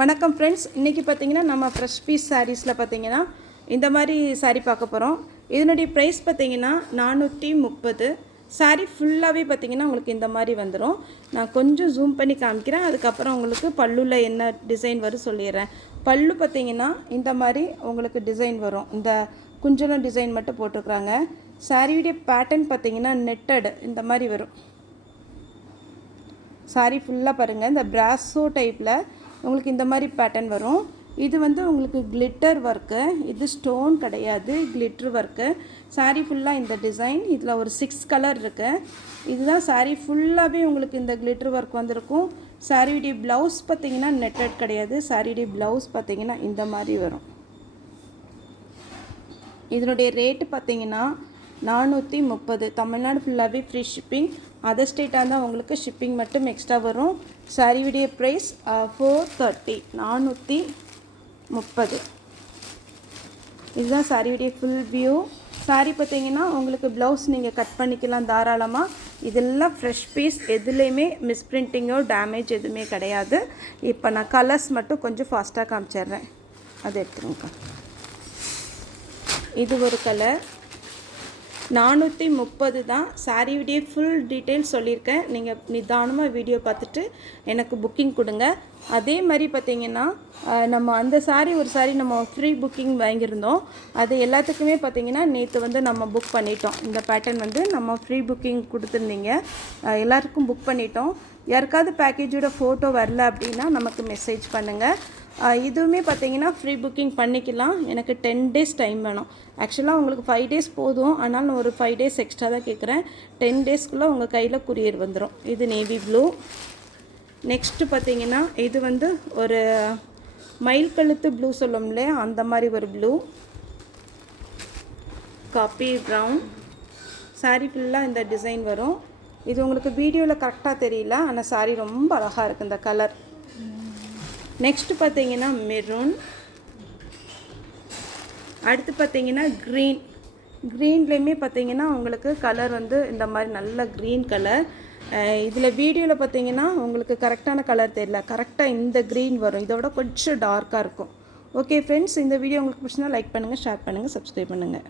வணக்கம் ஃப்ரெண்ட்ஸ், இன்றைக்கி பார்த்தீங்கன்னா நம்ம ஃப்ரெஷ் பீஸ் சாரீஸில் பார்த்தீங்கன்னா இந்த மாதிரி சாரீ பார்க்க போகிறோம். இதனுடைய ப்ரைஸ் பார்த்தீங்கன்னா 430. சாரீ ஃபுல்லாகவே பார்த்தீங்கன்னா உங்களுக்கு இந்த மாதிரி வந்துடும். நான் கொஞ்சம் ஜூம் பண்ணி காமிக்கிறேன், அதுக்கப்புறம் உங்களுக்கு பல்லுவில் என்ன டிசைன் வரும் சொல்லிடுறேன். பல்லு பார்த்தீங்கன்னா இந்த மாதிரி உங்களுக்கு டிசைன் வரும். இந்த குஞ்சலம் டிசைன் மட்டும் போட்டிருக்குறாங்க. சாரியுடைய பேட்டர்ன் பார்த்தீங்கன்னா நெட்டட் இந்த மாதிரி வரும். சாரீ ஃபுல்லாக பாருங்கள், இந்த பிராஸோ டைப்பில் உங்களுக்கு இந்த மாதிரி பேட்டர்ன் வரும். இது வந்து உங்களுக்கு கிளிட்டர் ஒர்க்கு, இது ஸ்டோன் கிடையாது, கிளிட்டர் ஒர்க்கு. சாரீ ஃபுல்லாக இந்த டிசைன், இதில் ஒரு 6 கலர் இருக்குது. இதுதான் சாரீ ஃபுல்லாகவே உங்களுக்கு இந்த கிளிட்டர் ஒர்க் வந்திருக்கும். சாரியுடைய ப்ளவுஸ் பார்த்திங்கன்னா நெட்டட் கிடையாது, சாரியுடைய ப்ளவுஸ் பார்த்திங்கன்னா இந்த மாதிரி வரும். இதனுடைய ரேட்டு பார்த்திங்கன்னா 430. தமிழ்நாடு ஃபுல்லாகவே ஃப்ரீ ஷிப்பிங். அதர் ஸ்டேட்டாக இருந்தால் உங்களுக்கு ஷிப்பிங் மட்டும் எக்ஸ்ட்ரா வரும். சாரியுடைய ப்ரைஸ் 430, 430. இதுதான் சாரியுடைய ஃபுல் வியூ. சாரீ பார்த்திங்கன்னா உங்களுக்கு ப்ளவுஸ் நீங்கள் கட் பண்ணிக்கலாம் தாராளமாக. இதெல்லாம் ஃப்ரெஷ் பீஸ், எதுலேயுமே மிஸ்பிரிண்டிங்கோ டேமேஜ் எதுவுமே கிடையாது. இப்போ நான் கலர்ஸ் மட்டும் கொஞ்சம் ஃபாஸ்ட்டாக காமிச்சிட்றேன், அதை எடுத்துருங்க. இது ஒரு கலர் 430 தான். சாரியுடைய ஃபுல் டீட்டெயில் சொல்லியிருக்கேன். நீங்கள் நிதானமாக வீடியோ பார்த்துட்டு எனக்கு புக்கிங் கொடுங்க. அதே மாதிரி பார்த்திங்கன்னா நம்ம அந்த ஒரு சாரீ நம்ம ஃப்ரீ புக்கிங் வாங்கியிருந்தோம். அது எல்லாத்துக்குமே பார்த்திங்கன்னா நேற்று வந்து நம்ம புக் பண்ணிட்டோம். இந்த பேட்டர்ன் வந்து நம்ம ஃப்ரீ புக்கிங் கொடுத்துருந்தீங்க, எல்லாருக்கும் புக் பண்ணிட்டோம். யாருக்காவது பேக்கேஜோட ஃபோட்டோ வரல அப்படின்னா நமக்கு மெசேஜ் பண்ணுங்கள். இதுவுமே பார்த்தீங்கன்னா ஃப்ரீ புக்கிங் பண்ணிக்கலாம். எனக்கு 10 days டைம் வேணும். ஆக்சுவலாக உங்களுக்கு 5 days போதும், ஆனால் நான் ஒரு 5 days எக்ஸ்ட்ரா தான் கேட்குறேன். 10 daysக்குள்ளே உங்கள் கையில் குரியர் வந்துடும். இது நேவி ப்ளூ. நெக்ஸ்ட்டு பார்த்தீங்கன்னா இது வந்து ஒரு மயில் கழுத்து ப்ளூ சொல்லும் இல்லையா, அந்த மாதிரி ஒரு ப்ளூ. Copy brown. சாரீ ஃபுல்லாக இந்த டிசைன் வரும். இது உங்களுக்கு வீடியோவில் கரெக்டாக தெரியல, ஆனால் சாரீ ரொம்ப அழகாக இருக்குது இந்த கலர். நெக்ஸ்ட்டு பார்த்தீங்கன்னா மெரூன். அடுத்து பார்த்தீங்கன்னா க்ரீன்லேயுமே பார்த்தீங்கன்னா உங்களுக்கு கலர் வந்து இந்த மாதிரி நல்ல க்ரீன் கலர். இதில் வீடியோவில் பார்த்தீங்கன்னா உங்களுக்கு கரெக்டான கலர் தெரியல, கரெக்டாக இந்த க்ரீன் வரும். இதோட கொஞ்சம் டார்க்காக இருக்கும். ஓகே ஃப்ரெண்ட்ஸ், இந்த வீடியோ உங்களுக்கு பிடிச்சினா லைக் பண்ணுங்கள், ஷேர் பண்ணுங்கள், சப்ஸ்கிரைப் பண்ணுங்கள்.